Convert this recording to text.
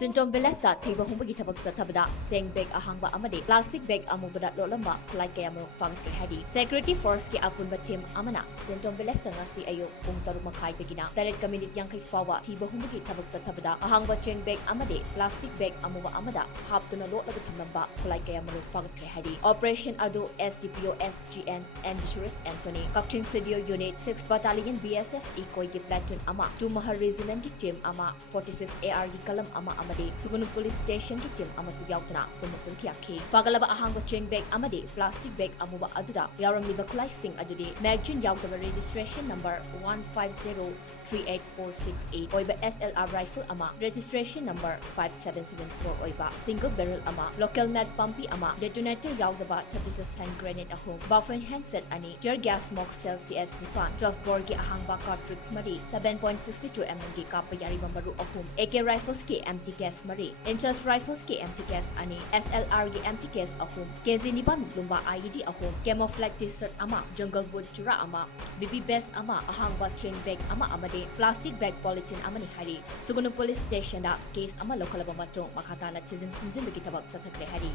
Sintom Velesta Thiba Humbagi Thabak Chathabada Seng Bag Ahangba Amade Plastic Bag Amubada Lolamba Khutlai Kayamarum Phagatkhre Hadi Security Force ki Apunba Team Amana Sintom Velesta ngasi ayo pung 3:30 tagina Taret Minute Yangkai Fawa Thiba Humbagi Thabak Chathabada Ahangba Cheng Bag Amade Plastic Bag Amuba Amada Haptuna Lotlaga Thamlamba Khutlai Kayamarum Phagatkhre Hadi Operation Adu SDPO SGN and Jurist Anthony Kakching Studio Unit 6 Battalion BSF Ikoi ki Platoon Ama 2 Mahar Regiment ki Team Ama 46 AR ki Kalam Ama Amade Sugunu Police Station ki Team Ama Sugyawtana Punasun Kiaki Fagalaba Ahangba Cheng Bag Amade Plastic Bag Amuba Aduda Yaramliba Khutlai Sing Adude Magjun Yawtaba Registration Number 1503848 Oiba SLR Rifle Ama Registration Number 5774 Oiba Single Barrel Ama Local Mad Pumpy Ama Detonator Yawtaba 36 Hand Grenade Ahum Buffing Handset Ani Tear Gas Smoke Cell CS Nipan 12 bore ki Ahangba Cartridge Mari 7.62 mm ki Kapayari Bambaru Ahum AK Rifles ki empty gas Mari Interest Rifles ki empty gas Ani SLR ki empty gas Ahum KZ Nipan Lumba IED Ahum Camouflage T-shirt Ama Jungle Boot Jura Ama BB Best Ama Ahangba Chain Bag Ama Amade Plastic Bag Polythene Amani Hari Sugunu Police Station da Case Ama Local Bamato Makatana Tizin Humjun Bagi Thabak Chathabada Hari